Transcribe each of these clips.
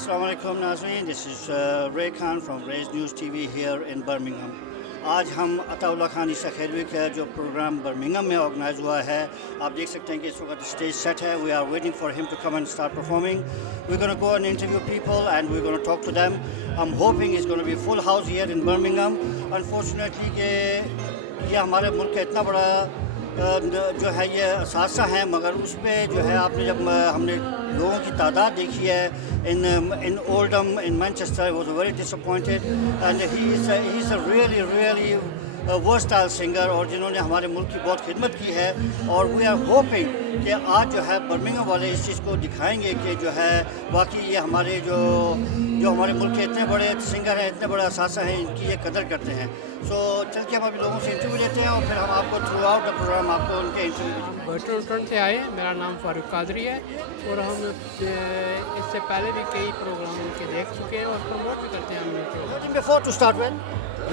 Assalamu alaikum Nazreen, this is Ray Khan from Rayz News TV here in Birmingham. आज हम अता उल्लाह खान एसाखेलवी का जो प्रोग्राम बर्मिंघम में ऑर्गेनाइज हुआ है, आप देख सकते हैं कि इस वक्त स्टेज सेट है. We are waiting for him to come and start performing. We're going to go and interview people and we're going to talk to them. I'm hoping it's going to be a full house here in Birmingham. Unfortunately कि ये हमारे मुल्क का इतना बड़ा जो है ये असासा है, मगर उस पर जो है आपने जब हमने लोगों की तादाद देखी है in Oldham in Manchester, I was very disappointed and he's a really versatile singer और जिन्होंने हमारे मुल्क की बहुत खिदमत की है. और we are hoping कि आज जो है बर्मिंघम वाले इस चीज़ को दिखाएंगे कि जो है वाकई ये हमारे जो हमारे मुल्क के इतने बड़े सिंगर हैं, इतने बड़े असासा हैं, इनकी ये कदर करते हैं. सो चल के हम अभी लोगों से इंटरव्यू लेते हैं और फिर हम आपको थ्रू आउट द प्रोग्राम आपको उनके इंटरव्यू बर्टन से आए. मेरा नाम फारूक कादरी है और हम इससे पहले भी कई प्रोग्राम उनके देख चुके हैं और प्रमोट भी करते हैं हम. Before to start with?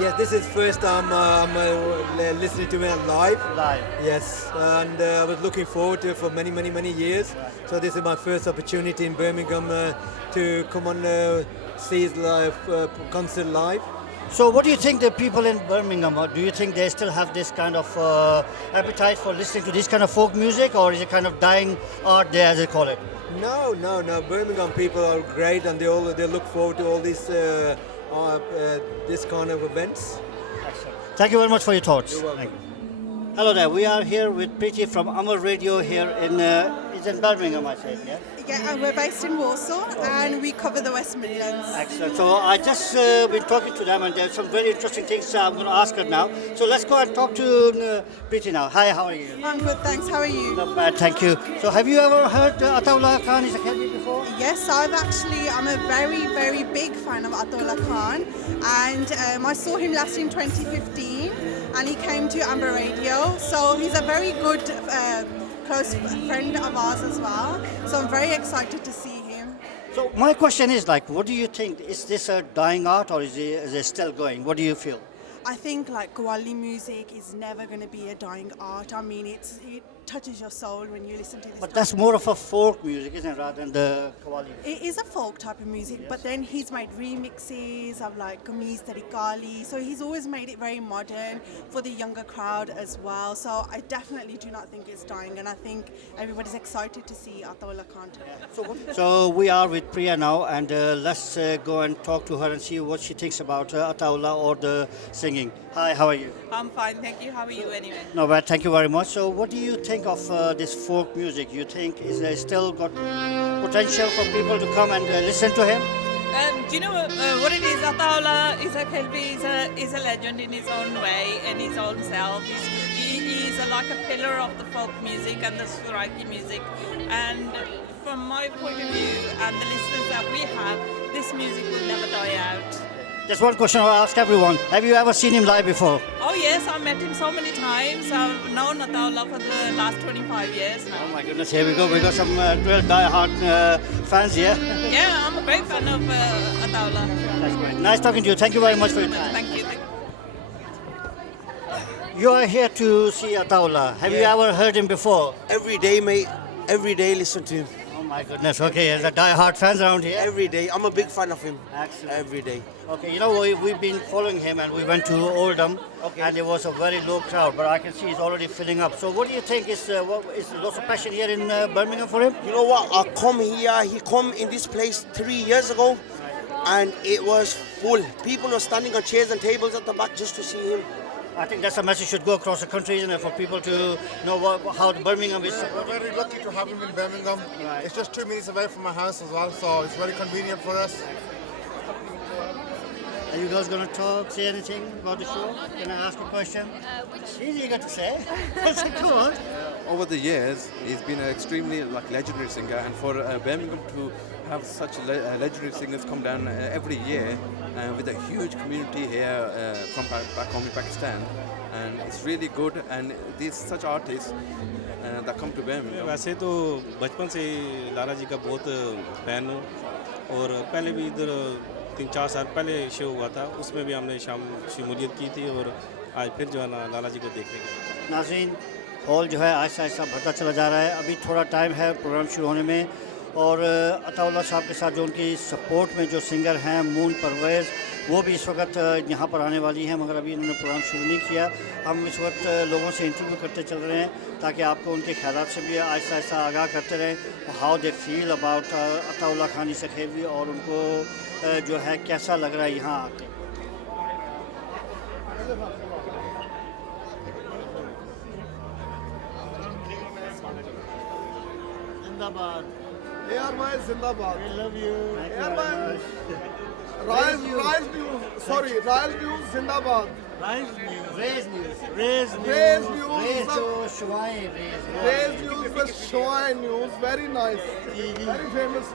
Yes, this is first time I'm listening to it live. Yes, and I was looking forward to it for many years. So this is my first opportunity in Birmingham to come on see his live concert live. So what do you think the people in Birmingham, do you think they still have this kind of appetite for listening to this kind of folk music, or is it kind of dying art there as they call it? No. Birmingham people are great and they look forward to all this kind of events. Excellent. Thank you very much for your thoughts. You're welcome. Hello there, we are here with Preeti from AMBUR Radio here in Birmingham, I said, yeah? Yeah, and we're based in Warsaw and we cover the West Midlands. Excellent. So I just been talking to them and there's some very interesting things I'm going to ask her now. So let's go and talk to Preeti now. Hi, how are you? I'm good, thanks. How are you? Not bad, thank you. So have you ever heard Atta Ullah Khan Esakhelvi before? Yes, I'm a very big fan of Atta Ullah Khan, and I saw him last in 2015 and he came to AMBUR Radio. So he's a very good close friend of ours as well. So I'm very excited to see him. So my question is like, what do you think? Is this a dying art or is it still going? What do you feel? I think like Qawwali music is never going to be a dying art. I mean, it touches your soul when you listen to this. But that's more of a folk music, isn't it, rather than the Qawwali? It is a folk type of music, yes. But then he's made remixes of like Ms Shahla, so he's always made it very modern for the younger crowd as well. So I definitely do not think it's dying, and I think everybody's excited to see Atta Ullah Khan. So we are with Priya now, and let's go and talk to her and see what she thinks about Atta Ullah or the singing. Hi, how are you? I'm fine, thank you. How are you anyway? No bad, thank you very much. So what do you think of this folk music? You think is there still got potential for people to come and listen to him? Do you know what it is? Atta Ullah Esakhelvi is a legend in his own way and his own self. He's like a pillar of the folk music and the Suraki music. And from my point of view and the listeners that we have, this music will never die out. Just one question I'll ask everyone. Have you ever seen him live before? Oh yes, I've met him so many times. I've known Atta Ullah for the last 25 years now. Oh my goodness, here we go. We got some real die-hard fans here. Yeah, I'm a great fan of Atta Ullah. That's great. Nice talking to you. Thank you very much for your time. Thank you. You are here to see Atta Ullah. Have you ever heard him before? Every day, mate. Every day listen to him. Oh my goodness. Okay, there's a die-hard fans around here. Every day. I'm a big fan of him. Excellent. Every day. Okay, you know, we've been following him and we went to Oldham and there was a very low crowd, but I can see it's already filling up. So what do you think is lots of passion here in Birmingham for him? You know what? I come here. He come in this place 3 years ago and it was full. People were standing on chairs and tables at the back just to see him. I think that's a message should go across the country, isn't it, for people to know how Birmingham is. We're very lucky to have him in Birmingham. Right. It's just 2 minutes away from my house as well, so it's very convenient for us. Are you guys going to say anything about the show? Can I ask a question? Easy you got to say. Come on. Over the years, he's been an extremely legendary singer, and for Birmingham to have such legendary singers come down every year with a huge community here from back home in Pakistan, and it's really good. And these such artists that come to Birmingham. वैसे तो बचपन से लाला जी का बहुत fan हूँ और पहले भी इधर 3-4 साल पहले शो हुआ था, उसमें भी हमने शमूलियत की थी और आज फिर जो है ना लाला जी को देखने गए. नाज़रीन, हॉल जो है आहिस्ता आहिस्ता बढ़ता चला जा रहा है. अभी थोड़ा टाइम है प्रोग्राम शुरू होने में और अताउल्लाह साहब के साथ जो उनकी सपोर्ट में जो सिंगर हैं मून परवेज़, वो भी इस वक्त यहाँ पर आने वाली हैं, मगर अभी इन्होंने प्रोग्राम शुरू नहीं किया। हम इस वक्त लोगों से इंटरव्यू करते चल रहे हैं ताकि आपको उनके ख्यालात से भी आहिस्ता आहिस्ता आगाह करते रहें, हाउ दे फील अबाउट अत्ता उल्लाह खान एसएखैलवी, और उनको जो है कैसा लग रहा है यहाँ आके। जिंदाबाद Rayz जिंदाबाद। We love you. Rayz News, sorry, Rayz News जिंदाबाद। Rayz News. Rayz News. Rayz Rayz News. News, Rayz to Shuaib, Rayz News with Shoaib News, very nice, very famous.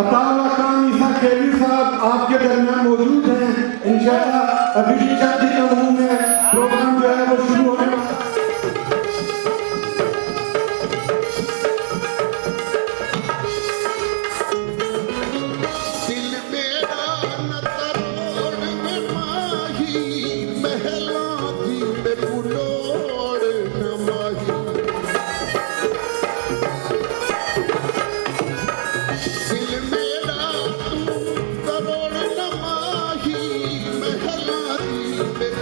अता उल्लाह खान एसएखैलवी साहब आपके दरमियान मौजूद हैं। इंशाअल्लाह अभी चंद लम्हों में प्रोग्राम जो है वो शुरू होने वाला है। Baby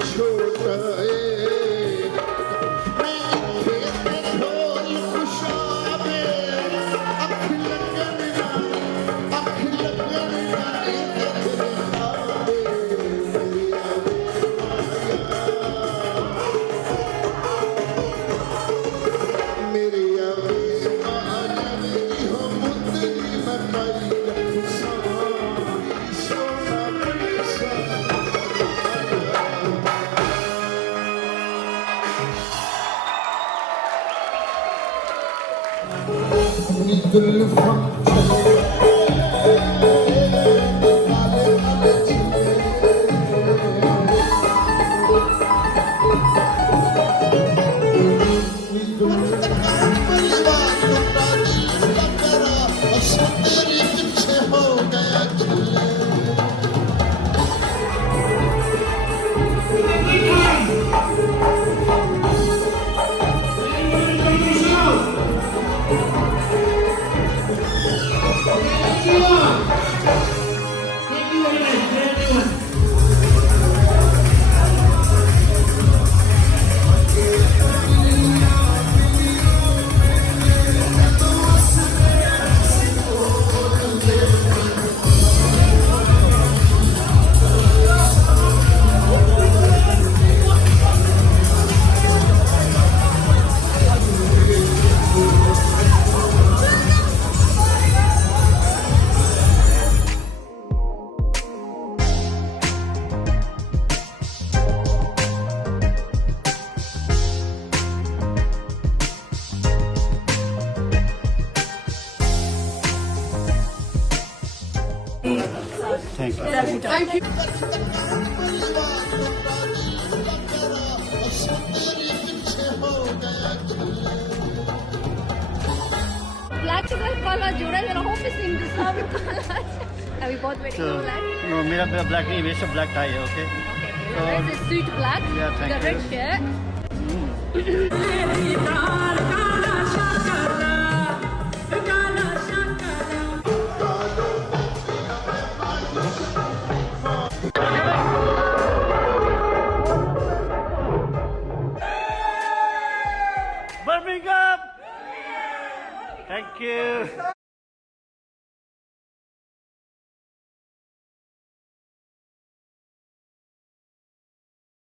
Thank you. ब्लैक के साथ काला जोड़ा है, मेरा होप इज इन दिस अभी बहुत वेटिंग हो रहा है। नो मेरा ब्लैक नहीं, मेरा ब्लैक टाई है, okay. There's a suit black, the red shirt. Birmingham! Thank you.